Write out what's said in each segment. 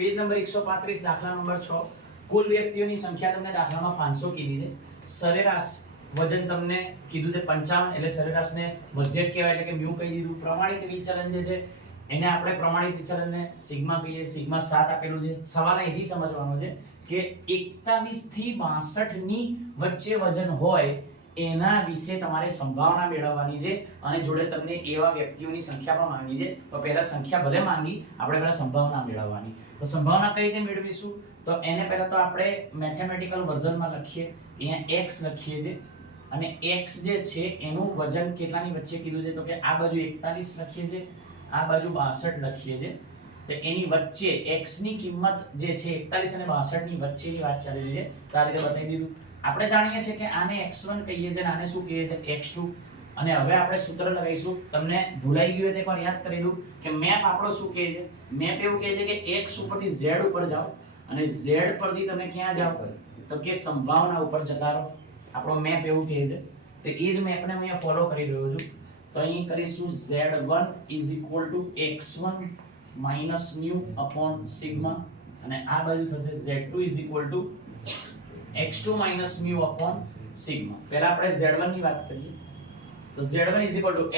Page number 135 દાખલા number 6 કુલ વ્યક્તિઓની સંખ્યા તમને દાખલામાં 500 કીધી છે સરેરાશ વજન તમને કીધું છે 55 એટલે સરેરાશને મધ્યક કહેવાય એટલે કે મ્યુ કહી દીધું પ્રમાણિત વિચલન જે છે એને આપણે પ્રમાણિત વિચલનને સિગ્મા કહીએ સિગ્મા 7 આપેલું છે સવાલ અહીંથી સમજવાનો છે કે 41 થી 62 ની વચ્ચે વજન હોય એના વિશે તમારે સંભાવના મેળવવાની છે અને જોડે તમને એવા વ્યક્તિઓની સંખ્યા પણ માંગી છે તો પહેલા સંખ્યા ભલે માંગી આપણે પહેલા સંભાવના મેળવવાની તો સંભાવના કઈ રીતે મેળવીશું તો એને પહેલા તો આપણે મેથેમેટિકલ વર્ઝનમાં લખીએ અહીંયા x લખીએ છે અને x જે છે એનું વજન કેટલાની વચ્ચે કીધું છે તો કે આ બાજુ 41 લખીએ છે આ બાજુ 62 લખીએ છે તો એની વચ્ચે x ની કિંમત જે છે 41 અને 62 ની વચ્ચેની વાત ચાલી રહી છે તો આ રીતે બતાવી દીધું આપણે જાણીએ છીએ કે આને x1 કહીએ છીએ અને આને શું કહીએ છીએ x2 અને હવે આપણે સૂત્ર લગાવીશું તમને ભૂલાઈ ગયું તો એકવાર યાદ કરી દઉં કે મેપ આપણો શું કહે છે મેપ એવું કહે છે કે x ઉપરથી z ઉપર જાઓ અને z પરથી તમે ક્યાં જાઓ તો કે સંભાવના ઉપર જતા રહો આપણો મેપ એવું કહે છે તો એ જ મેપને હું અહીંયા ફોલો કરી રહ્યો છું તો અહીં કરીશું z1 x1 μ sigma અને આ બાજુ થશે z2 x2 μ sigma પહેલા આપણે z1 ની વાત કરીએ તો z1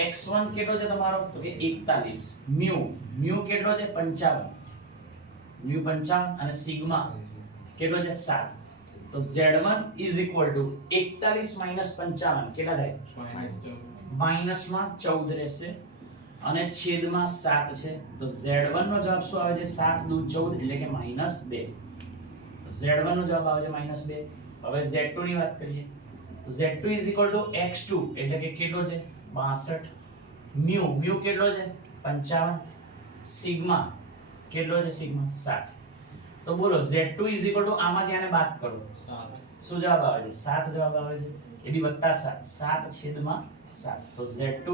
x1 કેટલો છે તમારો તો કે 41 μ કેટલો છે 55 μ 55 અને સિગ્મા કેટલો છે 7 તો z1 41 55 કેટલા થાય માઈનસ માં 14 રહેશે અને છેદમાં 7 છે તો z1 નો જવાબ શું આવે છે 7 દુ 14 એટલે કે -2 z1 નો જવાબ આવે છે -2 હવે z2 ની વાત કરીએ તો z2 x2 એટલે કે કેટલો છે 62 μ કેટલો છે 55 સિગ્મા કેટલો છે સિગ્મા 7 તો બોલો z2 આમાંથી આને બાદ કરો 7 શું જવાબ આવે છે 7 જવાબ આવે છે એ બી વત્તા 7 છેદમાં 7 તો z2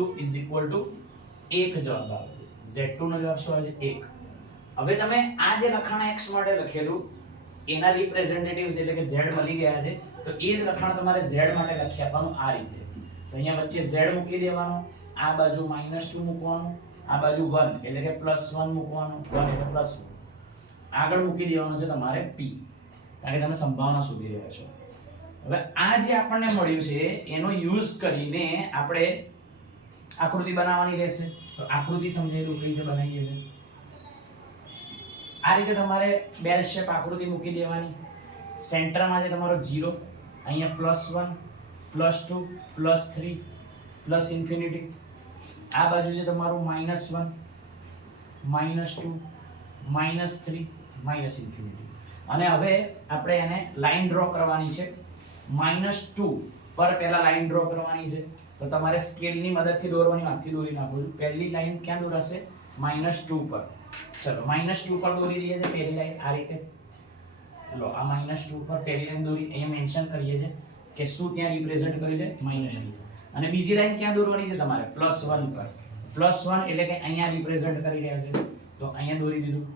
1 જવાબ આવે છે z2 નો જવાબ શું આવે છે 1 હવે તમે આ જે લખાણ x માટે લખેલું એના રિપ્રેઝેન્ટેટિવ્સ એટલે કે z મળી ગયા છે તો એ જ લખાણ તમારે z માટે લખી આપવાનું આ રીતે તો અહીંયા વચ્ચે z મૂકી દેવાનો આ બાજુ -2 મૂકવાનું આ બાજુ 1 એટલે કે +1 મૂકવાનું 1 એટલે +1 આગળ મૂકી દેવાનું છે તમારે p કારણ કે તમે સંભાવના શોધી રહ્યા છો હવે આ જે આપણને મળ્યું છે એનો યુઝ કરીને આપણે આકૃતિ બનાવવાની રહેશે તો આકૃતિ સમજાવી દઉં કઈ રીતે બનાવીએ છે આ રીતે તમારે બેલ શેપ આકૃતિ મૂકી દેવાની સેન્ટરમાં છે તમારો 0 અહીંયા +1 +2 +3 પ્લસ ઇન્ફિનિટી આ બાજુ છે તમારું -1 -2 -3 ઇન્ફિનિટી અને હવે આપણે એને લાઈન ડ્રો કરવાની છે -2 પર પહેલા લાઈન ડ્રો કરવાની છે તો તમારે સ્કેલની મદદથી દોરવાની હાથથી દોરી નાખું છું પહેલી લાઈન ક્યાં દોરાશે -2 પર ચલો -2 પર દોરી દઈએ છે પહેલી લાઈન આ રીતે લો આ -2 પર પહેલી લાઈન દોરી અહીંયા મેન્શન કરીએ છે કે શું ત્યાં રિપ્રેઝન્ટ કર્યું છે -2 અને બીજી લાઈન ક્યાં દોરવાની છે તમારે +1 પર +1 એટલે કે અહીંયા રિપ્રેઝન્ટ કરી રહ્યા છે તો અહીંયા દોરી દીધું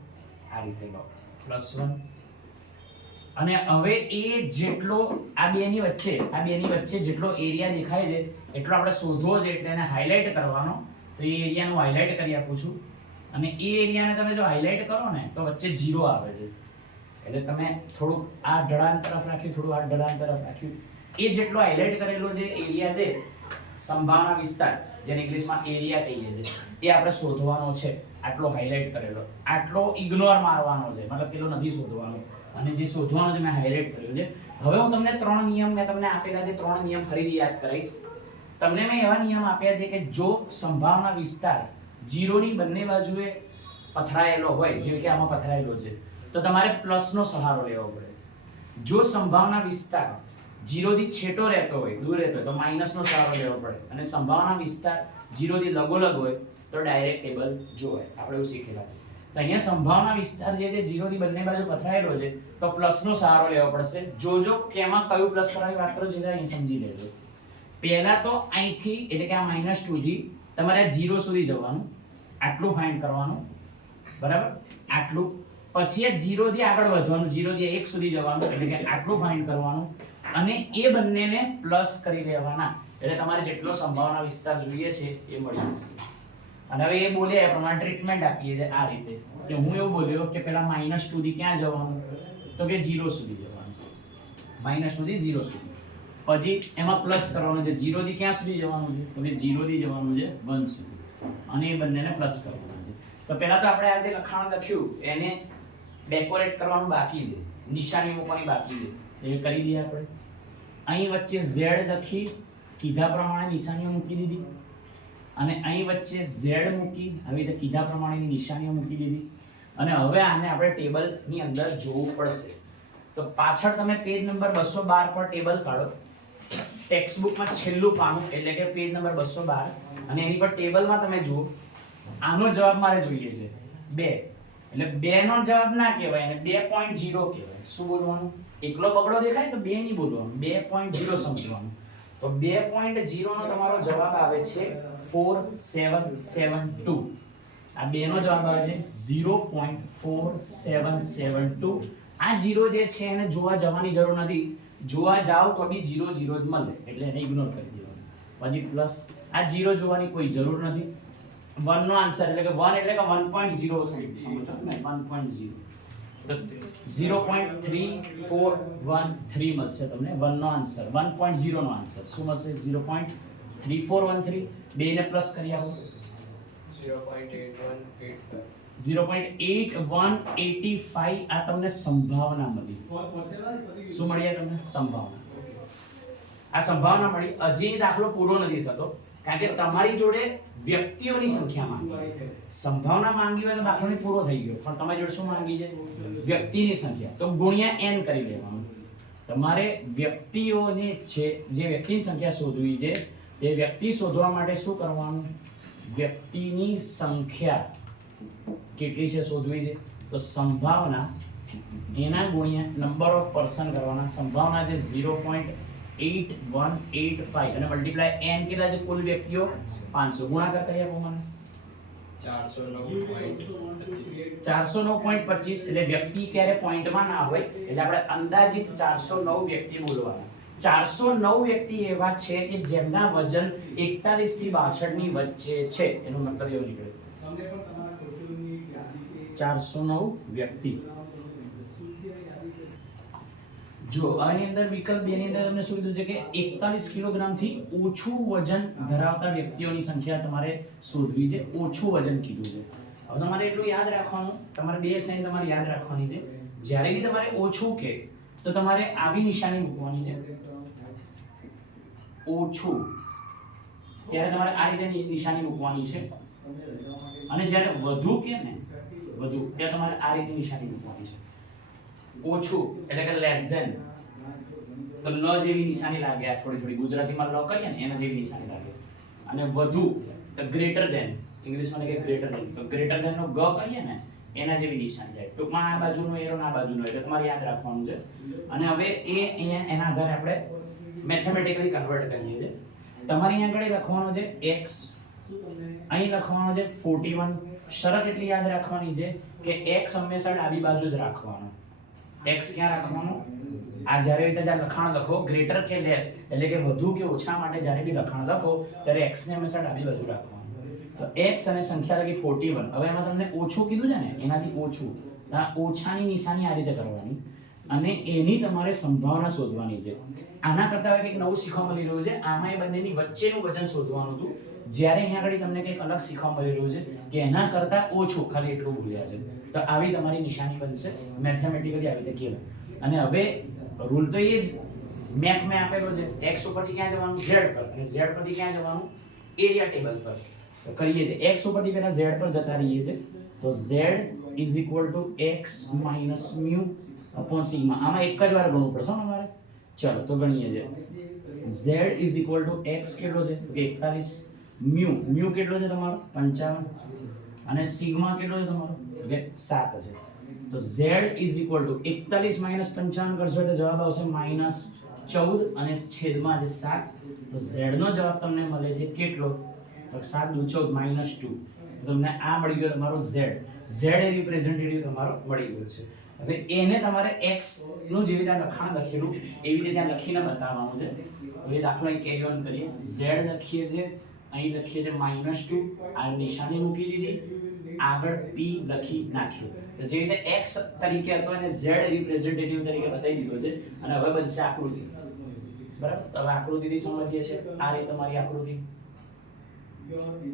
આ રીતે લો +1 અને હવે એ જેટલો આ બેની વચ્ચે જેટલો એરિયા દેખાય છે એટલો આપણે શોધવો છે એટલે એને હાઇલાઇટ કરવાનો તો એ એરિયાનું હાઇલાઇટ કરી આપું છું અને એ એરિયાને તમે જો હાઇલાઇટ કરો ને તો વચ્ચે 0 આવે છે એટલે તમે થોડું આ ઢળાન તરફ રાખ્યું થોડું આ ઢળાન તરફ રાખ્યું એ જેટલો હાઇલાઇટ કરેલો જે એરિયા છે સંભાવના વિસ્તાર જેને ઇંગ્લિશમાં એરિયા કહીએ છે એ આપણે શોધવાનો છે આટલો હાઇલાઇટ કરેલો આટલો ઇગ્નોર મારવાનો છે મતલબ પેલો નથી શોધવાનો અને જે શોધવાનો છે મેં હાઇલાઇટ કર્યો છે હવે હું તમને 3 નિયમ મેં તમને આપેલા છે 3 નિયમ ફરીથી યાદ કરીશ તમને મેં એવા નિયમ આપ્યા છે કે જો સંભાવના વિસ્તાર 0 ની બંને બાજુએ પથરાયેલો હોય જેમ કે આમાં પથરાયેલો છે તો તમારે પ્લસનો સહારો લેવો પડે જો સંભાવના વિસ્તાર 0 થી છેટો રહેતો હોય દૂર રહેતો હોય તો માઈનસનો સહારો લેવો પડે અને સંભાવના વિસ્તાર 0 થી લગોલગ હોય તો ડાયરેક્ટ ટેબલ જોવાય આપણે એવું શીખેલા છે તો અહીંયા સંભાવના વિસ્તાર જે છે 0 થી બંને બાજુ પથરાયેલો છે તો પ્લસનો સહારો લેવો પડશે જો કેમાં કયું પ્લસ કરવાની વાત કરો છે અહીં સમજી લેજો પહેલા તો અહીંથી એટલે કે આ -2 થી તમારે 0 સુધી જવાનું આટલું ફાઇન્ડ કરવાનું બરાબર આટલું પછી આ 0 થી આગળ વધવાનું 0 થી 1 સુધી જવાનું એટલે કે આટલું ફાઇન્ડ કરવાનું અને એ બંનેને પ્લસ કરી લેવાના એટલે તમારે જેટલો સંભાવના વિસ્તાર જોઈએ છે એ મળી જશે અને હવે એ બોલ્યા એ પ્રમાણે ટ્રીટમેન્ટ આપીએ છે આ રીતે કે હું એવું બોલ્યો કે પેલા -2 થી ક્યાં જવાનું, તો કે 0 સુધી જવાનું, -2 થી 0 સુધી. પછી એમાં પ્લસ કરવાનું છે, 0 થી ક્યાં સુધી જવાનું છે, તો કે 0 થી જવાનું છે 1 સુધી, અને એ બંનેને પ્લસ કરવાના છે. તો પહેલા તો આપણે આ જે લખાણ લખ્યું એને ડેકોરેટ કરવાનું બાકી છે, નિશાની મૂકવાની બાકી છે, તો એ કરી દઈએ આપણે. અહીં વચ્ચે z લખી કીધા પ્રમાણે નિશાનીઓ મૂકી દીધી, અને અહીં વચ્ચે z મૂકી આવી રીતે કીધા પ્રમાણેની નિશાનીઓ મૂકી દીધી. અને હવે આને આપણે ટેબલની અંદર જોવું પડશે. તો પાછળ તમે પેજ નંબર 212 પર ટેબલ કાઢો, ટેક્સ્ટ બુકમાં છેલ્લું પાનું એટલે કે પેજ નંબર 212, અને એની પર ટેબલમાં તમે જુઓ આનો જવાબ મારે જોઈએ છે 2, એટલે 2 નો જવાબ ના કહેવાય અને 2.0 કહેવાય. શું બોલવાનું? એકલો બગડો દેખાય તો 2 નહીં બોલવાનું, 2.0 સમજવાનું. તો 2.0 નો તમારો જવાબ આવે છે 4772. આ 2 નો જવાબ આવે છે 0.4772. આ 0 જે છે એને જોવા જવાની જરૂર નથી, જોવા જાવ તો બી 0 0 જ મળે, એટલે એને ઇગ્નોર કરી દેવાનું. પછી પ્લસ આ 0 જોવાની કોઈ જરૂર નથી. 1 નો આન્સર એટલે કે 1 એટલે કે 1.0 સમજો ને, 1.0 તો 0.3413 મળશે તમને 1 નો આન્સર. 1.0 નો આન્સર શું મળશે? 0.3413. 2 ને પ્લસ કરી આવો 0.8185. આ તમને સંભાવના મળી. શું મળી તમને? સંભાવના. આ સંભાવના મળી. હજી દાખલો પૂરો નથી થતો કારણ કે તમારી જોડે વ્યક્તિઓની સંખ્યા માંગી. સંભાવના માંગી હોય તો દાખલો પૂરો થઈ ગયો, પણ તમારી જોડે શું માંગી છે? વ્યક્તિની સંખ્યા. તો ગુણ્યા n કરી લેવાનું. તમારે વ્યક્તિઓની છે જે વ્યક્તિની સંખ્યા શોધવી છે, તે વ્યક્તિ શોધવા માટે શું કરવાનું? વ્યક્તિની સંખ્યા કેટલી છે શોધવી છે, તો સંભાવના એના ગુણ્યા નંબર ઓફ પર્સન કરવાના. સંભાવના છે 0.8185 અને મલ્ટીપ્લાય n કેટલા છે? કુલ વ્યક્તિઓ 500. ગુણાકાર કરી આપો મને. 409.25. એટલે વ્યક્તિ ક્યારે પોઈન્ટમાં ના હોય, એટલે આપણે અંદાજિત 409 વ્યક્તિ બોલવાના. 409 વ્યક્તિ એવા છે કે જેમના વજન 41 થી 62 ની વચ્ચે છે, એનો મતલબ એવો નીકળે 409 વ્યક્તિ. જો આની અંદર વિકલ્પ 2 ની અંદર તમને શું કીધું છે કે 41 કિલોગ્રામ થી ઓછું વજન ધરાવતા વ્યક્તિઓની સંખ્યા તમારે શોધવી છે. ઓછું વજન કીધું છે. હવે તમારે એટલું યાદ રાખવાનું, તમારે 2 સાઈન તમારે યાદ રાખવાની છે. જ્યારે બી તમારે ઓછું કે તો તમારે આવી નિશાની મૂકવાની છે, ઓછું, ત્યારે તમારે આ રીતે નિશાની મૂકવાની છે. અને જ્યારે વધુ કે ને વધુ, ત્યારે તમારે આ રીતે નિશાની મૂકવાની છે. ઓછું એટલે કે લેસ ધેન, તો લ જેવી નિશાની લાગે, આ થોડી થોડી ગુજરાતીમાં લ કહીએ ને એના જેવી નિશાની લાગે. અને વધુ તો ગ્રેટર ધેન, ઇંગ્લિશમાં કે ગ્રેટર ધેન, તો ગ્રેટર ધેન નો ગ કહીએ ને એના જેવી નિશાની જાય. ટૂંકમાં આ બાજુનો એરો ના બાજુનો, એટલે તમારે યાદ રાખવાનું છે. અને હવે એ અહીંયા એના આધારે આપણે મેથેમેટિકલી કન્વર્ટ કરીએ છીએ. તમારે અહીંયા આગળ લખવાનો છે x, અહીં લખવાનો છે 41. શરત એટલી યાદ રાખવાની છે કે x હંમેશા ડાબી બાજુ જ રાખવાનો. x ક્યાં રાખવાનો? આ જ્યારે રીતે જ્યારે લખાણ લખો ગ્રેટર કે લેસ, એટલે કે વધુ કે ઓછા માટે જ્યારે બી લખાણ લખો ત્યારે x ને હંમેશા ડાબી બાજુ રાખવાનું. તો x અને સંખ્યા લખી 41. હવે એમાં તમને ઓછું કીધું છે ને, એનાથી ઓછું, તો આ ઓછાની નિશાની આ રીતે કરવાની અને એની તમારે સંભાવના શોધવાની છે. આના કરતા હવે કંઈક નવું શીખવા મળી રહ્યું છે. આમાં એ બંનેની વચ્ચેનું વજન શોધવાનું હતું, જ્યારે અહીંયા આગળ તમને કંઈક અલગ શીખવા મળી રહ્યું છે કે એના કરતા ઓછું, ખાલી એટલું ભૂલ્યા છે. તો આવી તમારી નિશાની બનશે મેથેમેટિકલી આવી રીતે કહેવાય. અને હવે રૂલ તો એ જ મેપ મેં આપેલો છે. x ઉપરથી ક્યાં જવાનું? z પર, અને z પરથી ક્યાં જવાનું? એરિયા ટેબલ પર. તો કરીએ છે x ઉપરથી પહેલા z પર જતા રહીએ છે. તો z x - μ upon sigma. આમાં એક જ વાર ગણવું પડશે અમારે. ચલો તો ગણીએ છે. z x કેટલો છે? તો 41. μ કેટલો છે તમારો? 55. અને સિગ્મા કેટલો છે તમારો? તો કે 7 છે. તો z 41 - 55 કરશો એટલે જવાબ આવશે -14 અને છેદમાં છે 7. તો z નો જવાબ તમને મળે છે કેટલો? તો 7 × 14 -2. તો તમને આ મળી ગયો તમારો z. z એ રિપ્રેઝેન્ટેટિવ તમારો મળી ગયો છે. હવે એને તમારે x નું જેવી રીતે લખાણ લખેલું એવી રીતે લખીને બતાવવાનું છે. તો એ દાખલો અહીં કેરી ઓન કરીએ. z લખીએ છે અહીં લખીએ તો -2 આ નિશાની મૂકી દીધી, આગળ p લખી નાખ્યું. તો જે રીતે x તરીકે હતો એને z રિપ્રેઝેન્ટેટિવ તરીકે બતાવી દીધો છે અને હવે બનશે આકૃતિ. બરાબર, તો હવે આકૃતિથી સમજીએ છે. આ રીતે તમારી આકૃતિ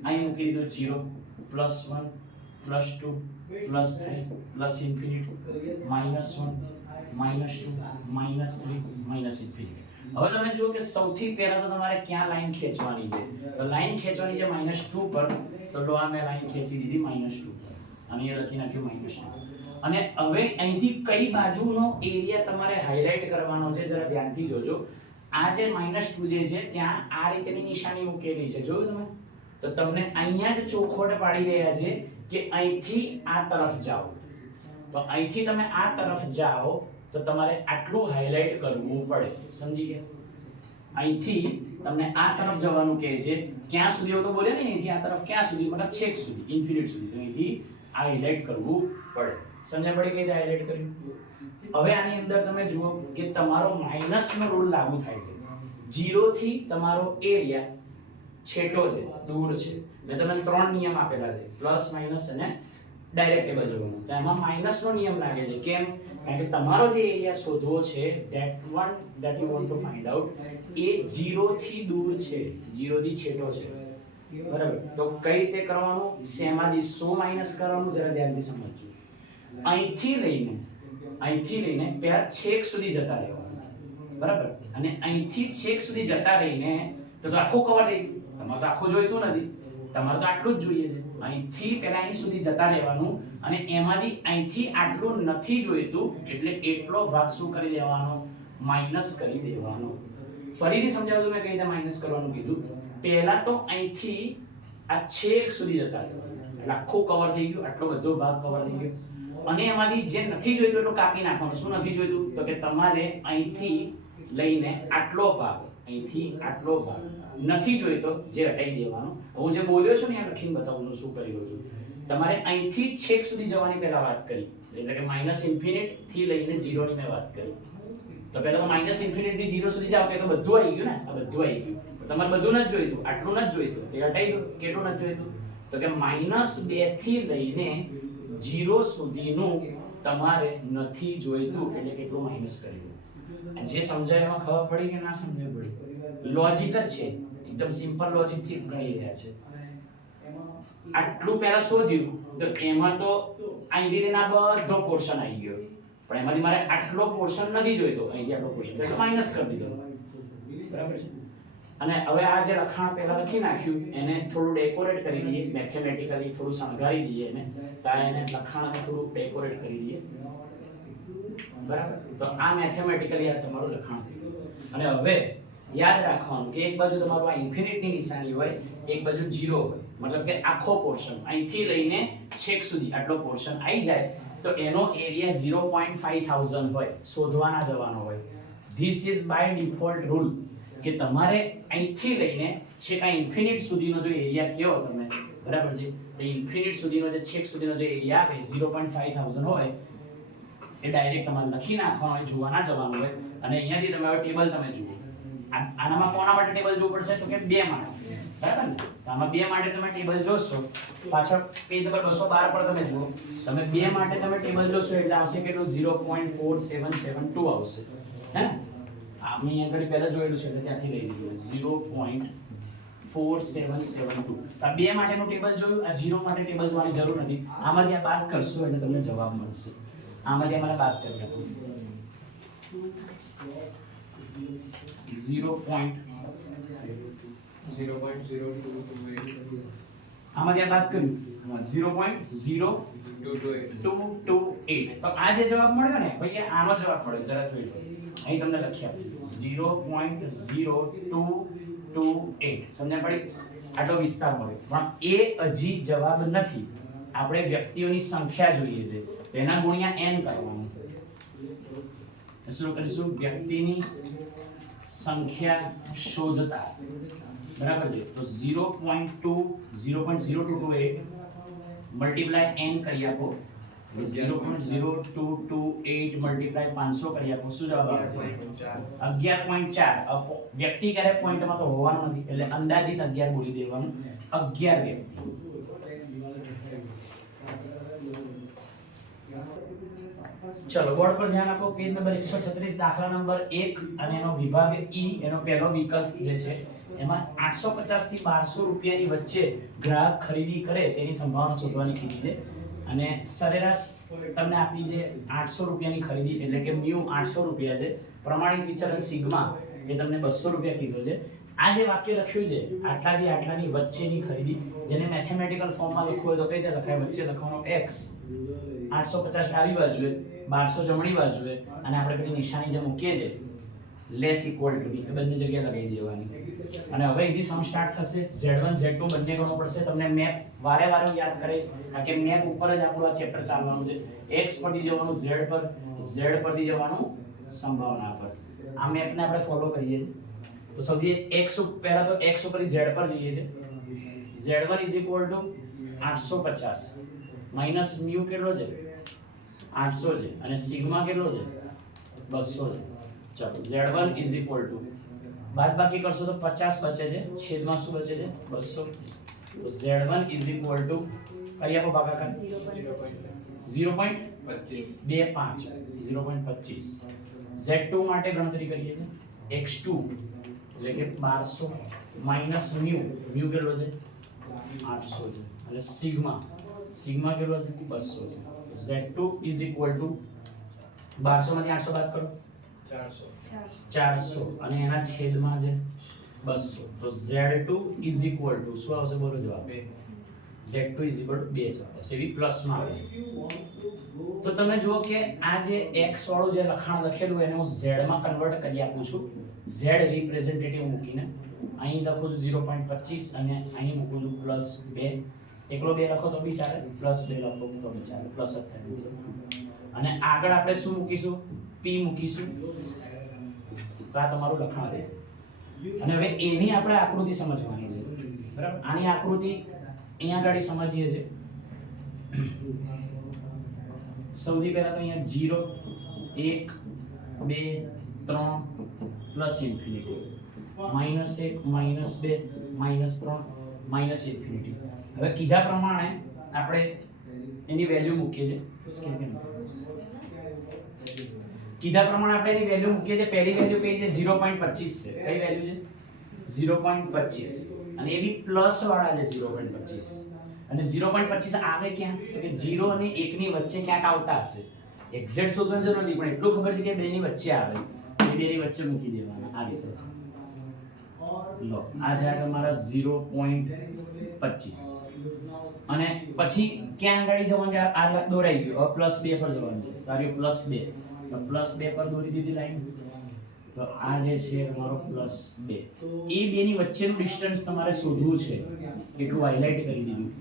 અહીં મૂકી દીધું 0 +1 +2 +3 +∞ -1 -2 -3 -∞. હવે તમે જુઓ કે સૌથી પહેલા તો તમારે ક્યાં લાઈન ખેંચવાની છે. તો લાઈન ખેંચવાની છે -2 પર. તો લો આ મેં લાઈન ખેંચી દીધી -2 પર અને એ લખી નાખ્યું -2. અને હવે અહીંથી કઈ બાજુનો એરિયા તમારે હાઇલાઇટ કરવાનો છે જરા ધ્યાનથી જોજો. આ જે -2 જે છે ત્યાં આ રીતેની નિશાની મૂકેલી છે, જોયું તમે? તો તમને અહીંયા જ ચોખવટ પાડી રહ્યા છે કે અહીંથી આ તરફ જાઓ. તો અહીંથી તમે આ તરફ જાઓ તો તમારે આટલું હાઇલાઇટ કરવું પડે. સમજી ગયા? અહીંથી તમને આ તરફ જવાનું કહે છે. ક્યાં સુધી એવું તો બોલે ને, અહીંથી આ તરફ ક્યાં સુધી? મતલબ છેક સુધી, ઇન્ફિનિટ સુધી. તો અહીંથી આ હાઇલાઇટ કરવું પડે. સમજ્યા પડી કઈ રીતે હાઇલાઇટ કર્યું? હવે આની અંદર તમે જુઓ કે તમારો માઈનસનો રૂલ લાગુ થાય છે. 0 થી તમારો એરિયા છેટો છે, દૂર છે. મેં તમને 3 નિયમ આપેલા છે, પ્લસ માઈનસ અને ડાયરેક્ટ ટેબલ જોવાનું. તો એમાં માઈનસનો નિયમ લાગે છે. કેમ? કારણ કે તમારો જે એરિયા શોધવો છે that you want to find out એ 0 થી દૂર છે, 0 થી છેટો છે. બરાબર, તો કઈ રીતે કરવાનું? શેમાંથી 100 માઈનસ કરવાનું? જરા ધ્યાનથી સમજજો. અહીંથી લઈને પહેલા છેક સુધી જતા રહેવાનું. બરાબર, અને અહીંથી છેક સુધી જતા રહીને તો આખું કવર થઈ ગયું. તમારે તો આખું જોઈતું નથી, તમારે તો આટલું જ જોઈએ છે. અહીંથી પહેલા અહીં સુધી જતા રહેવાનું અને એમાંથી અહીંથી આટલું નથી જોઈતું એટલે એટલો ભાગ શું કરી દેવાનો? માઈનસ કરી દેવાનો. ફરીથી સમજાવું મેં કઈ રીતે માઈનસ કરવાનું કીધું. પહેલા તો અહીંથી આ છેક સુધી જતા રહેવાનું એટલે આખું કવર થઈ ગયું, આટલો બધો ભાગ કવર થઈ ગયો. અને એમાંથી જે નથી જોઈતું એટલું કાપી નાખવાનું. શું નથી જોઈતું? તો કે તમારે અહીંથી લઈને આટલો ભાગ, અહીંથી આટલો ભાગ નથી જોઈતો જે હટાઈ દેવાનો. હું જે બોલ્યો છું ને આ લખીને બતાવું છું શું કરી રહ્યો છું. તમારે અહીંથી છેક સુધી જવાની પહેલા વાત કરી, એટલે કે -∞ થી લઈને 0 ની મેં વાત કરી. તો પહેલા તો -∞ થી 0 સુધી જાવ તો બધું આવી ગયું ને, આ બધું આવી ગયું. તમારે બધું નથી જોઈતું, આટલું નથી જોઈતું, તે હટાઈ દો. કેટલું નથી જોઈતું? તો કે -2 થી લઈને 0 સુધીનું તમારે નથી જોઈતું એટલે કેટલું માઈનસ કરી દો. જે સમજાય એમાં ખબર પડી કે ના સમજાય પડી? લોજિક જ છે, એકદમ સિમ્પલ લોજિક થી ગણી રહ્યા છે. આટલું પહેલા શોધ્યું તો એમાં તો અહીંથી લઈને આ બધો પોર્શન આવી ગયો, પણ એમાંથી મારે આટલો પોર્શન નથી જોઈતો, અહીંથી આટલો પોર્શન એટલે માઈનસ કરી દીધો. બરાબર છે? અને હવે આ જે લખાણ પહેલા લખી નાખ્યું એને થોડું ડેકોરેટ કરી દઈએ, મેથેમેટિકલી થોડું શણગારી દઈએ એને. તો એને લખાણને થોડું ડેકોરેટ કરી દઈએ. બરાબર, તો આ મેથેમેટિકલી આ તમારું લખાણ થઈ ગયું. અને હવે યાદ રાખવાનું કે એક બાજુ તમારું આ ઇન્ફિનિટની નિશાની હોય, એક બાજુ 0 હોય. મતલબ કે આખો પોર્શન અહીંથી લઈને છેક સુધી આટલો પોર્શન આવી જાય તો એનો એરિયા 0.5000 હોય, શોધવાના જવાનો હોય. This is by default rule કે તમારે અહીંથી લઈને છેક આ ઇન્ફિનિટ સુધીનો જો એરિયા કયો તમે, બરાબર છે, તો ઇન્ફિનિટ સુધીનો જે છેક સુધીનો જે એરિયા આવે 0.5000 હોય એ ડાયરેક્ટ તમારે લખી નાખવાનો હોય, જોવાના જવાનું હોય. અને અહીંયાથી તમે હવે ટેબલ તમે જુઓ. આનામાં કોના માટે ટેબલ જોવું પડશે? તો કે 2 માટે. બરાબર ને? તો આમાં 2 માટે તમે ટેબલ જોશો, પાછળ પેજ નંબર 212 પર તમે જુઓ. તમે 2 માટે તમે ટેબલ જોશો એટલે આવશે કેટલું? 0.4772 આવશે. હે, આપણે આગળ પહેલા જોયેલું છે એટલે ત્યાંથી લઈ લીધું 0.4772. આ 2 માટેનું ટેબલ જોયું, આ 0 માટે ટેબલ જોવાની જરૂર નથી. આમાંથી આ બાદ કરશો એટલે તમને જવાબ મળશે. આમાંથી અમારે બાદ કરી નાખો 0.0228. આમાંથી આ બાદ કર્યું 0.0228. તો આ જે જવાબ મળ્યો ને ભાઈ આનો જવાબ મળ્યો, જરા જોઈ લો. અહીં તમને લખી આપ્યું 0.0228. સમજણ પડી? આટલો વિસ્તાર મળ્યો. પણ એ હજી જવાબ નથી, આપણે વ્યક્તિઓની સંખ્યા જોઈએ છે, તેના ગુણ્યા n કરવાનું. શું કરીશું? વ્યક્તિની સંખ્યા શોધતા. બરાબર છે? તો 0.0228 મલ્ટીપ્લાય n કરી આપો 0.0228 મલ્ટીપ્લાય 500 કરી આપો શું જવાબ આવે છે 11.4 વ્યક્તિ ક્યારે પોઈન્ટમાં તો હોવાનું નથી એટલે અંદાજિત 11 બોલી દેવાનું 11 વ્યક્તિ ચલો બોર્ડ પર ધ્યાન આપો પેજ નંબર 136 દાખલા નંબર 1 અને એનો વિભાગ ઈ એનો પહેલો વિકલ્પ જે છે એમાં 850 થી 1200 રૂપિયાની વચ્ચે ગ્રાહક ખરીદી કરે તેની સંભાવના શોધવાની કીધી છે અને સરેરાશ તમને આપી છે 800 રૂપિયાની ખરીદી એટલે કે મ્યુ 800 રૂપિયા છે પ્રમાણિત વિચલન સિગ્મા એ તમને 200 રૂપિયા કીધો છે આ જે વાક્ય લખ્યું છે આટલાથી આટલાની વચ્ચેની ખરીદી જેને મેથેમેટિકલ ફોર્મમાં લખવું હોય તો કઈ રીતે લખાય વચ્ચે લખવાનો x 850 ડાબી બાજુએ 1200 જમણી બાજુએ અને આપણે પેલી નિશાની જે મૂકીએ છે લેસ ઇક્વલ ટુ બી એ બંને જગ્યાએ લગાવી દેવાની અને હવે એથી સમ સ્ટાર્ટ થશે z1 z2 બંને ગણો પડશે તમને મેપ વારે વારે યાદ કરાઈશ કારણ કે મેપ ઉપર જ આપણું આ ચેપ્ટર ચાલવાનું છે x પરથી જવાનું z પર z પરથી જવાનું સંભાવના પર આ મેપને આપણે ફોલો કરીએ છીએ તો સૌથી x પહેલા તો x ઉપર z પર જઈએ છે z1 850 માઈનસ મ્યુ કેટલો છે 800 છે અને સિગ્મા કેટલો છે 200 છે ચલો z1 બાદબાકી કરશો તો 50 બચે છે છેદમાં શું બચે છે 200 તો z1 કરી આપો ભાગાકાર 0.25 z2 માટે ગણતરી કરીએ છીએ x2 એટલે કે 1200 માઈનસ મ્યુ કેટલો છે 800 છે અને સિગ્મા કેટલો છે 200 છે z2 1200 માંથી 800 બાદ કરો 400 અને એના છેદમાં છે 200 તો z2 શું આવશે બોલો જવાબ z2 2 જવાબ આવશે એવી પ્લસમાં આવે તો તમે જુઓ કે આ જે x વાળું જે લખાણ લખેલું એને હું z માં કન્વર્ટ કરી આપું છું z રિપ્રેઝેન્ટેટિવ મૂકીને અહીં લખું છું 0.25 અને અહીં મૂકું છું +2 એકલો 2 લખો તો બી ચાલે +2 લખો તો બી ચાલે પ્લસ જ થાય અને આગળ આપણે શું મૂકીશું p મૂકીશું તો આ તમારું લખાણ છે અને હવે એની આપણે આકૃતિ સમજવાની છે બરાબર આની આકૃતિ અહીંયા આગળ સમજીએ છે સૌથી પહેલા તો અહીંયા 0 1 2 3 પ્લસ ઇન્ફિનિટી -1 -2 -3 ઇન્ફિનિટી હવે કીધા પ્રમાણે આપણે એની વેલ્યુ મૂકીએ છે કીધા પ્રમાણે આપણે એની વેલ્યુ મૂકીએ છે પહેલી વેલ્યુ કઈ છે 0.25 છે કઈ વેલ્યુ છે 0.25 અને એ બી પ્લસ વાળા છે 0.25 અને 0.25 આવે ક્યાં તો કે 0 અને 1 ની વચ્ચે ક્યાંક આવતા હશે એક્ઝેક્ટ શોધવાની જરૂર નથી પણ એટલું ખબર છે કે બે ની વચ્ચે આવે એ બે ની વચ્ચે મૂકી દેવાના આ રીતે લો આ થયા તમારા 0.25 અને પછી ક્યાં આગળ જવાનું છે આ દોરાઈ ગયું હવે +2 પર જવાનું છે તો આ રહ્યું +2 તો +2 પર દોરી દીધી લાઈન તો આ જે છે તમારો +2 એ બે ની વચ્ચેનું ડિસ્ટન્સ તમારે શોધવું છે એટલું હાઇલાઇટ કરી દીધું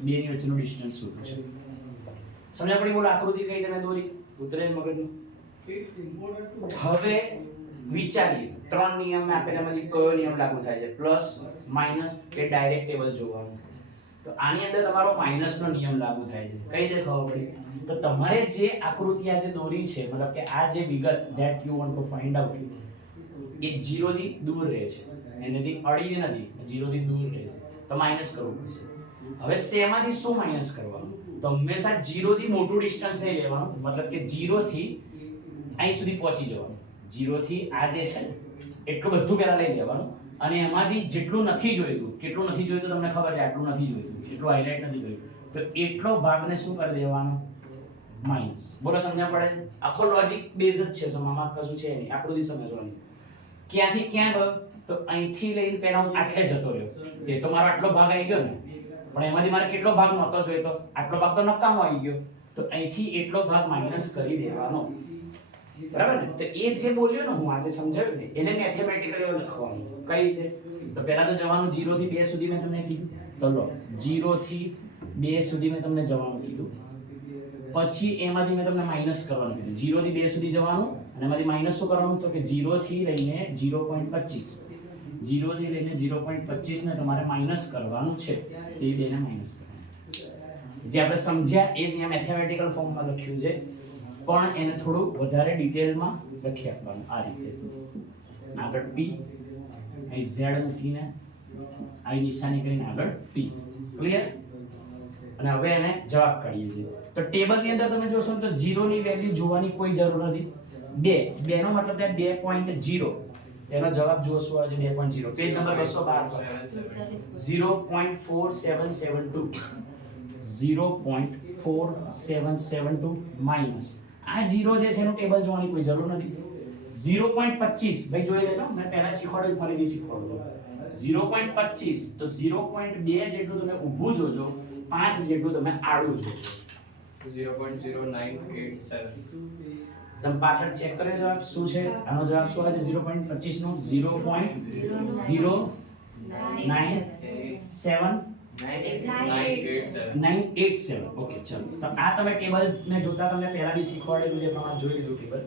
બે ની વચ્ચેનું ડિસ્ટન્સ શોધવું છે સમજ્યા પડી બોલ આકૃતિ કઈ તમે દોરી ઉતરે મગજનું હવે વિચારીએ ત્રણ નિયમ આપેલામાંથી કયો નિયમ લાગુ થાય છે પ્લસ માઈનસ કે ડાયરેક્ટ ટેબલ જોવાનું તો આની અંદર તમારો માઈનસ નો નિયમ લાગુ થાય છે કઈ રીતે ખબર પડી તો તમારે જે આકૃતિ આ જે દોરી છે મતલબ કે આ જે વિગત that you want to find out એ 0 થી દૂર રહે છે એનેથી અડી નથી 0 થી દૂર રહે છે તો માઈનસ કરવું પડશે હવે શેમાંથી શું માઈનસ કરવાનું તો હંમેશા 0 થી મોટું ડિસ્ટન્સ લઈ લેવાનું મતલબ કે 0 થી અહીં સુધી પહોંચી જવાનું 0 થી આ જે છે એટલું બધું પહેલા લઈ લેવાનું અને એમાંથી જેટલું નથી જોઈતું કેટલું નથી જોઈતું તમને ખબર છે આટલું નથી જોઈતું એટલું હાઇલાઇટ નથી કર્યું તો એટલો ભાગને શું કરી દેવાનો માઈનસ બોલો સમજ્યા પડે આખો લોજિક બેઝ જ છે સમામાં કશું છે નહીં આકૃતિ સમજવાની ક્યાંથી ક્યાં ગયો તો અહીંથી લઈને પહેલા હું આટલે જતો રહ્યો તે તો મારો આટલો ભાગ આવી ગયો ને પણ એમાંથી મારે કેટલો ભાગ નહોતો જોઈતો આટલો ભાગ તો નકામો આવી ગયો તો અહીંથી એટલો ભાગ માઈનસ કરી દેવાનો બરાબર ને તો એ જે બોલ્યો ને હું આજે સમજાવ્યું ને એને મેથેમેટિકલી લખવાનું કઈ રીતે તો પહેલા તો જવાનું 0 થી 2 સુધી મેં તમને કીધું તો લો 0 થી 2 સુધી મેં તમને જવાનું કીધું પછી એમાંથી મેં તમને માઈનસ કરવાનું કીધું 0 થી 2 સુધી જવાનું અને એમાંથી માઈનસ શું કરવાનું તો કે 0 થી લઈને 0.25 0 થી લઈને 0.25 ને તમારે માઈનસ કરવાનું છે તે બેને માઈનસ કરવાનું જે આપણે સમજ્યા એ જ અહીંયા મેથેમેટિકલ ફોર્મમાં લખ્યું છે, પણ એને થોડું વધારે ડિટેલમાં લખી આપવાનું આ રીતે. આગળ p, અહીં z મૂકીને આ નિશાની કરીને આગળ p. ક્લિયર? અને હવે એને જવાબ કાઢીએ છીએ. તો ટેબલની અંદર તમે જોશો તો 0 ની વેલ્યુ જોવાની કોઈ જરૂર નથી. 2 નો મતલબ થાય 2.0. એનો જવાબ જુઓ શું આવે છે 2.0. પેજ નંબર 212 પર 0.4772 0.4772 માઈનસ આ 0 જે છે એનું ટેબલ જોવાની કોઈ જરૂર નથી. 0.25 ભાઈ જોઈ લેજો, મેં પહેલા શીખવાડ્યું ફરીથી શીખવાડું. 0.25 તો 0.2 જેટલું તમે ઊભું જોજો, 5 જેટલું તમે આડું જોજો. 0.0987. તમે પાછળ ચેક કર્યો જવાબ શું છે? આનો જવાબ શું આવે છે 0.25 નો 0.0987 ઓકે. ચલો તો આ તમે ટેબલ ને જોતા તમને પહેલા બી શીખવાડેલું છે પ્રમાણે જોઈ લીધું ટેબલ.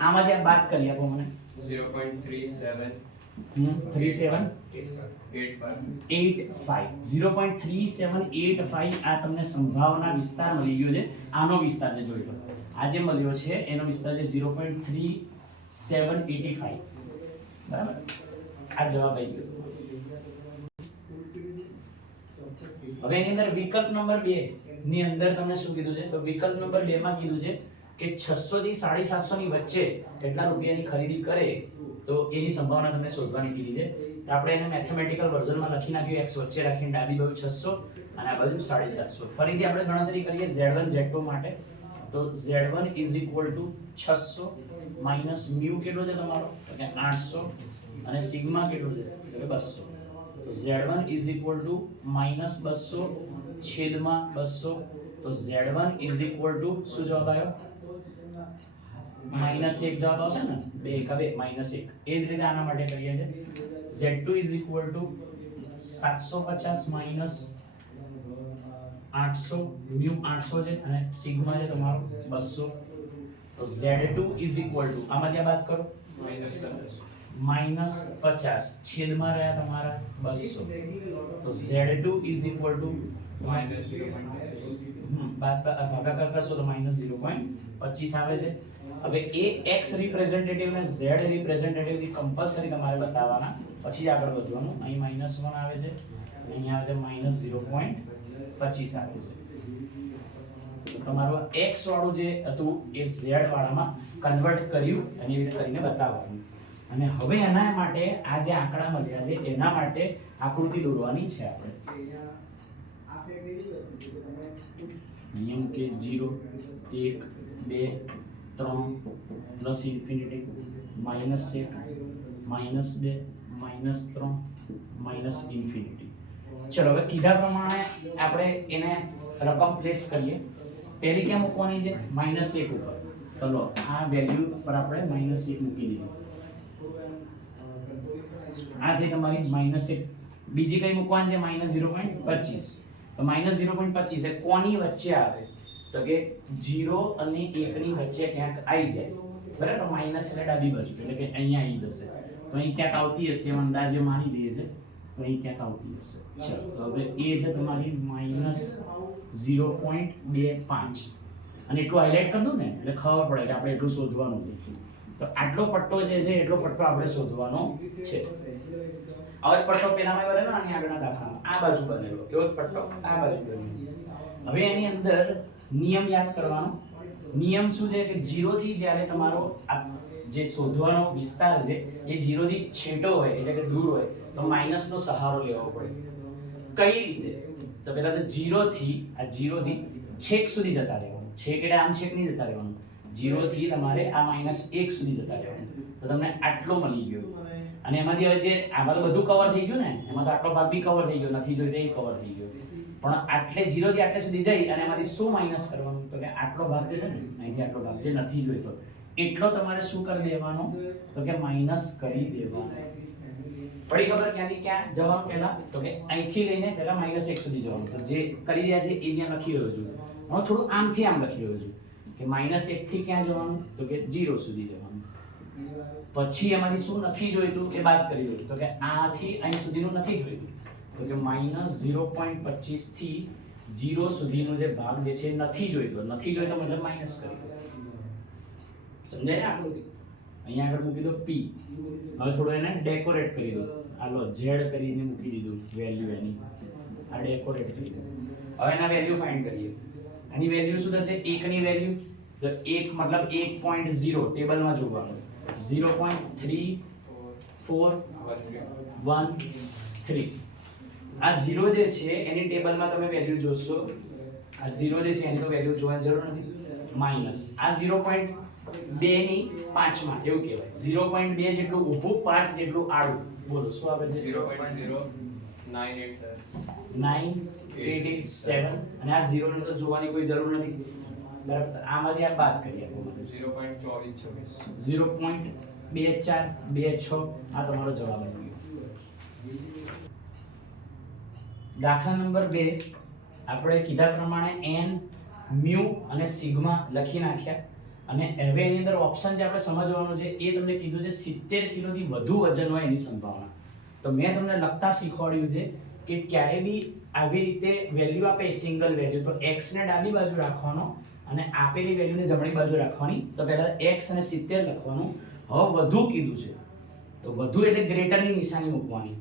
આમાંથી આ બાદ કરી આપો મને. 0.3785 આ તમને સંભાવના વિસ્તાર મળી ગયો છે. આનો વિસ્તાર જે જોઈ લો, આ જે મળ્યો છે એનો વિસ્તાર છે 0.3785. બરાબર, આ જવાબ આવી ગયો. હવે એની અંદર વિકલ્પ નંબર 2 ની અંદર તમને શું કીધું છે? તો વિકલ્પ નંબર 2 માં કીધું છે કે 600 થી 750 ની વચ્ચે કેટલા રૂપિયાની ખરીદી કરે તો એની સંભાવના તમને શોધવાની કીધી છે. તો આપણે એને મેથેમેટિકલ વર્ઝનમાં લખી નાખ્યું, x વચ્ચે રાખીને ડાબી બાજુ 600 અને આ બાજુ 750. ફરીથી આપણે ગણતરી કરીએ z1 z2 માટે. તો z1 600 માઈનસ મ્યુ કેટલો છે તમારો? તો કે 800 અને સિગ્મા કેટલો છે? તો કે 200. તો z1 માઈનસ 200 છેદમાં 200. તો z1 શું જવાબ આવ્યો? -1 જવાબ આવશે ને? 2 × 2 -1. એ જ રીતે આના માટે કરીએ છે. z2 750 માઈનસ 800 મ્યુ 800 છે અને સિગ્મા છે તમારો 200. તો z2 આમાંથી આ બાદ કરો -50 છેદમાં રહ્યા તમારા 200. તો z2 ભાગાકાર કરશો તો -0.25 આવે છે. હવે એ x રિપ્રેઝેન્ટેટિવ ને z રિપ્રેઝેન્ટેટિવ થી કમ્પલસરી તમારે બતાવવાના, પછી આગળ વધવાનું. અહીં -1 આવે છે, અહીંયા આવે છે -0.25 આવે છે. તો તમારું x વાળું જે હતું એ z વાળામાં કન્વર્ટ કર્યું અને એવી રીતે કરીને બતાવવાનું. અને હવે એના માટે આ જે આંકડા મળ્યા છે એના માટે આકૃતિ દોરવાની છે આપણે. નિયમ કે 0 1 2 3 પ્લસ ઇન્ફિનિટી -1 -2 -3 માઈનસ ઇન્ફિનિટી. ચલો હવે કીધા પ્રમાણે આપણે એને રકમ પ્લેસ કરીએ. પહેલી ક્યાં મૂકવાની છે? -1 ઉપર. તો લો આ વેલ્યુ પર આપણે -1 મૂકી દીધી. આ થઈ તમારી -1. બીજી કઈ મૂકવાની છે? -0.25. તો -0.25 એ કોની વચ્ચે આવે? તો કે 0 અને 1 ની વચ્ચે ક્યાંક આવી જાય. બરાબર, માઈનસ એટલે ડાબી બાજુ, એટલે કે અહીંયા આવી જશે. તો અહીં ક્યાંક આવતી હશે એમ અંદાજે માની લઈએ છે. તો અહીં ક્યાંક આવતી હશે. ચલો તો હવે એ છે તમારી -0.25. અને એટલું હાઇલાઇટ કરી દઉં ને એટલે ખબર પડે કે આપણે એટલું શોધવાનું છે. તો આટલો પટ્ટો જે છે એટલો પટ્ટો આપણે શોધવાનો છે. હવે પટ્ટો પેલામાં બનેલો અને આગળના દાખલામાં આ બાજુ બનેલો, એવો જ પટ્ટો આ બાજુ બનેલો. હવે એની અંદર નિયમ યાદ કરવાનો. નિયમ શું છે કે 0 થી જ્યારે તમારો જે શોધવાનો વિસ્તાર છે એ 0 થી છેટો હોય એટલે કે દૂર હોય તો માઈનસ નો સહારો લેવો પડે. કઈ રીતે? તો પહેલા તો 0 થી છેક સુધી જતા રહેવાનું. છેક એટલે આમ છેક નહીં જતા રહેવાનું. 0 થી તમારે આ -1 સુધી જતા રહેવાનું. તો તમને આટલો મળી ગયો. અને એમાંથી હવે જે આમાં તો બધું કવર થઈ ગયું ને, એમાં તો આટલો ભાગ બી કવર થઈ ગયો, નથી જોઈતો એ કવર થઈ ગયો. પણ આટલે 0 થી આટલે સુધી જઈ અને એમાંથી શું માઈનસ કરવાનું? તો કે આટલો ભાગ જે છે ને અહીંથી આટલો ભાગ જે નથી જોઈતો એટલો તમારે શું કરી દેવાનો? તો કે માઈનસ કરી દેવાનો. પડી ખબર ક્યાંથી ક્યાં જવાનું? પહેલા તો કે અહીંથી લઈને પહેલા -1 સુધી જવાનું. તો જે કરી રહ્યા છે એ જ્યાં લખી રહ્યો છું હું થોડું આમથી આમ લખી રહ્યો છું કે -1 થી ક્યાં જવાનું? તો કે 0 સુધી જવાનું. પછી એમાંથી શું નથી જોઈતું એ બાદ કરી દો. તો કે આથી અહીં સુધીનું નથી જોઈતું. તો કે -0.25 થી 0 સુધીનો જે ભાગ જે છે એ નથી જોઈતો મતલબ માઈનસ કરી દો. સમજાય આકૃતિ? અહીંયા આગળ મૂકી દો p. હવે થોડો એને ડેકોરેટ કરી દો. હાલો z કરીને મૂકી દીધું વેલ્યુ એની. આ ડેકોરેટ કરી દો. હવે એના વેલ્યુ ફાઇન્ડ કરીએ. આની વેલ્યુ શું થશે? 1 ની વેલ્યુ તો 1 મતલબ 1.0 ટેબલમાં જોવાનું. 0.3413. આ 0 જે છે એની ટેબલમાં તમે વેલ્યુ જોશો. આ 0 જે છે એની તો વેલ્યુ જોવાની જરૂર નથી. માઈનસ આ 0.2 ની 5 માં એવું કહેવાય. 0.2 જેટલું ઊભું 5 જેટલું આડું. બોલો શું આવે છે? 0.0987. અને આ 0 ને તો જોવાની કોઈ જરૂર નથી. બરાબર? આમાંથી આ બાદ કરીએ. 0.2426 આ તમારો જવાબ આવી ગયો. દાખલા નંબર 2 આપણે કીધા પ્રમાણે n mu અને સિગ્મા લખી નાખ્યા અને હવે એની અંદર ઓપ્શન જે આપણે સમજવાનું છે એ તમને કીધું છે 70 કિલોથી વધુ વજન હોય એની સંભાવના. તો મેં તમને લખતા શીખવાડ્યું છે કે ક્યારે બી આવી રીતે વેલ્યુ આપે સિંગલ વેલ્યુ તો x ને ડાબી બાજુ રાખવાનો અને આપેલી વેલ્યુને જમણી બાજુ રાખવાની. તો પહેલા x અને 70 લખવાનું. હવે વધુ કીધું છે તો વધુ એટલે ગ્રેટર ની નિશાની મૂકવાની.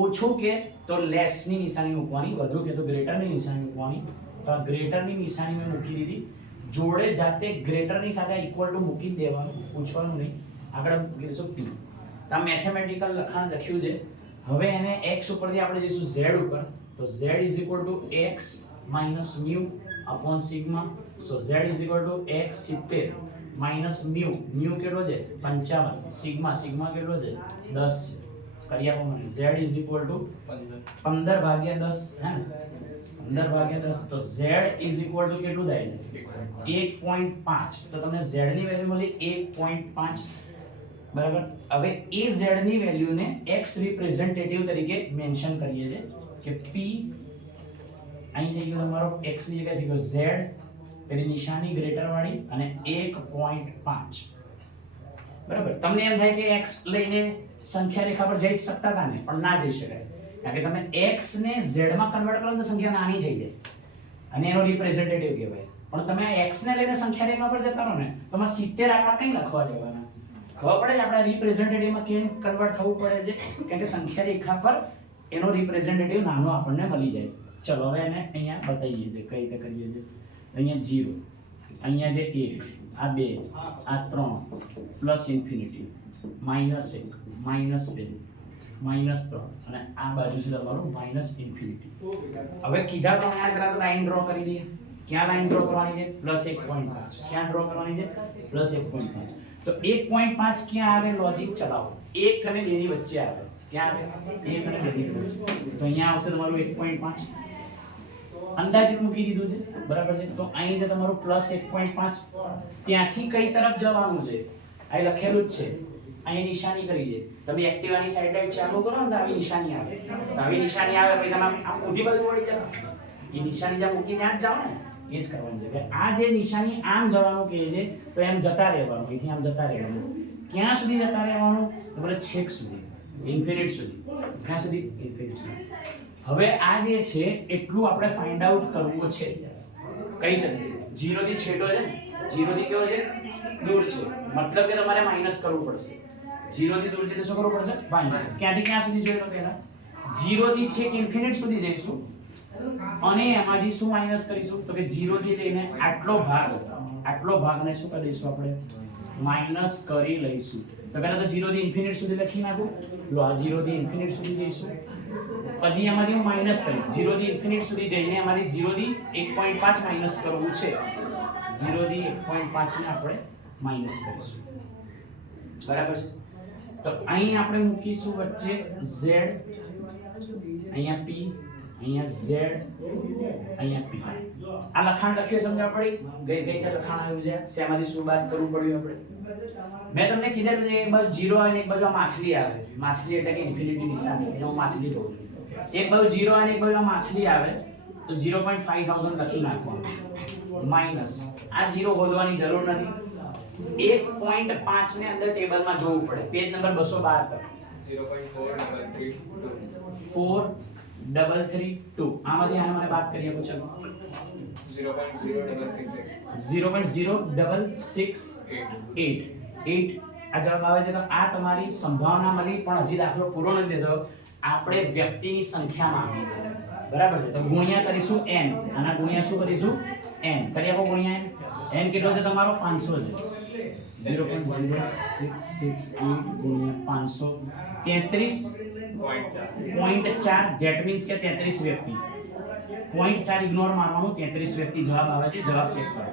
ઓછું કે તો લેસ ની નિશાની મૂકવાની. વધુ કે તો ગ્રેટર ની નિશાની મૂકવાની. તો આ ગ્રેટર ની નિશાની મેં મૂકી દીધી. જોડે જાતે ગ્રેટર ની સાથે ઇક્વલ ટુ મૂકી દેવાનું. પૂછવાનું નહીં. આગળ લખીશું p. તો આ મેથેમેટિકલ લખાણ લખ્યું છે. હવે એને x ઉપરથી આપણે જઈશું z ઉપર. તો z x minus mu upon sigma. so z x 70 minus mu કેટલો છે? 55. sigma કેટલો છે? 10. કરી આપો મને. z 15 ભાગ્યા 10 હે ને? 15 ભાગ્યા 10 તો z કેટલું થાય છે? 1.5. તો તમને z ની વેલ્યુ મળી 1.5. બરાબર? હવે એ z ની વેલ્યુને x રિપ્રેઝન્ટેટિવ તરીકે મેન્શન કરીએ છે કે p અહીં થઈ ગયો તમારો x ની જગ્યાએ થઈ ગયો z તેની નિશાની ગ્રેટર વાળી અને 1.5. બરાબર? તમને એમ થાય કે x લઈને સંખ્યા રેખા પર જઈ શકતા હતા ને, પણ ના જઈ શકાય. કારણ કે તમે x ને z માં કન્વર્ટ કરો તો સંખ્યા નાની થઈ જાય અને એનો રિપ્રેઝન્ટેટિવ કહેવાય. પણ તમે x ને લઈને સંખ્યા રેખા પર જતા રહો ને તો માં 70 આંકડા કઈ લખવા દેવાના? ખબર પડે છે આપણે રિપ્રેઝન્ટેટિવમાં કેમ કન્વર્ટ થવું પડે છે? કારણ કે સંખ્યા રેખા પર એનો રિપ્રેઝન્ટેટિવ નાનો આપણને મળી જાય. ચલો હવે એને અહીંયા બતાવીએ છે કઈ રીતે કરીએ છે. અહીંયા 0, અહીંયા જે 1, આ 2, આ 3 plus infinity minus 1 minus 2 minus 3 અને આ બાજુ છે તમારું માઈનસ ઇન્ફિનિટી. હવે કીધા પ્રમાણે પહેલા તો લાઈન ડ્રો કરી દઈએ. ક્યાં લાઈન ડ્રો કરવાની છે? +1.5. ક્યાં ડ્રો કરવાની છે? +1.5. તો 1.5 ક્યાં આવે? લોજિક ચલાવો. 1 અને 2 ની વચ્ચે આવે. ક્યાં આવે? 1 અને 2 ની વચ્ચે. તો અહીંયા આવશે તમારું 1.5. અંદાજિત મૂકી દીધું છે. બરાબર છે? તો અહીં છે તમારું +1.5. ત્યાંથી કઈ તરફ જવાનું છે? અહીં લખેલું જ છે. અહીં નિશાની કરી છે. તમે એક્ટિવાની સાઈડ લાઈટ ચાલુ કરો ને તો આવી નિશાની આવે. તો આવી નિશાની આવે પછી તમે આમ ઊંધી બાજુ વળી જાવ. એ નિશાની જ્યાં મૂકી ત્યાં જ જાઓ ને. એ જ કરવાનું છે. આ જે નિશાની આમ જવાનું કહે છે તો એમ જતા રહેવાનું. અહીંથી આમ જતા રહેવાનું. ક્યાં સુધી જતા રહેવાનું? તમારે છેક સુધી, ઇન્ફિનિટ સુધી. ક્યાં સુધી? ઇન્ફિનિટ સુધી. હવે આ જે છે એટલું આપણે ફાઇન્ડ આઉટ કરવું છે. કઈ રીતે? 0 થી છેટો છે. 0 થી કેવો છે? દૂર છે. મતલબ કે તમારે માઈનસ કરવું પડશે. 0 થી દૂર છે તો શું કરવું પડશે? માઈનસ. ક્યાંથી ક્યાં સુધી જોઈ લો પહેલા? 0 થી છેક ઇન્ફિનિટ સુધી જઈશું અને એમાંથી શું માઈનસ કરીશું? તો કે 0 થી લઈને આટલો ભાગને શું કરી દઈશું આપણે? માઈનસ કરી લઈશું. તો પહેલા તો 0 થી ઇન્ફિનિટ સુધી લખી નાખું. લો આ 0 થી ઇન્ફિનિટ સુધી જઈશું. પછી એમાંથી હું માઈનસ કરીશ. 0 થી ઇન્ફિનિટ સુધી જઈને એમાંથી 0 થી 1.5 માઈનસ કરવું છે. 0 થી 1.5 ને આપણે માઈનસ કરીશું. બરાબર છે? તો અહીં આપણે મૂકીશું વચ્ચે z, અહીંયા p, અહીંયા z, અહીંયા p. આ લખાણ લખ્યું સમજણ પડી? કઈ રીતે લખાણ આવ્યું છે? શેમાંથી શું બાદ કરવું પડ્યું આપણે? મેં તમને કીધેલું છે એક બાજુ 0 આવે ને એક બાજુ આ માછલી આવે. માછલી એટલે કે ઇન્ફિનિટી નિશાની. એને હું માછલી કહું છું. એક બાજુ 0 આવે ને એક બાજુ આ માછલી આવે તો 0.5000 લખી નાખવાનું. માઈનસ આ 0 શોધવાની જરૂર નથી. 1.5 ને અંદર ટેબલમાં જોવું પડે. પેજ નંબર 212 પર 0.4332 4 332 આમાંથી આને મને બાદ કરી આપો ચલો 0.0668 આ જવાબ આવે છે. તો આ તમારી સંભાવના મળી, પણ હજી દાખલો પૂરો નથી થયો. આપણે વ્યક્તિની સંખ્યા માંગી છે, બરાબર છે. તો ગુણ્યા કરીશું n, આના ગુણ્યા શું કરીશું n કરી આપો. ગુણ્યા n કેટલો છે તમારો 500 છે. 0.0668 ગુણ્યા 500 33.4 ધેટ મીન્સ કે 33 વ્યક્તિ. 0.4 ઇગ્નોર મારવાનું, 33 વ્યક્તિ જવાબ આવે છે. જવાબ ચેક કરો.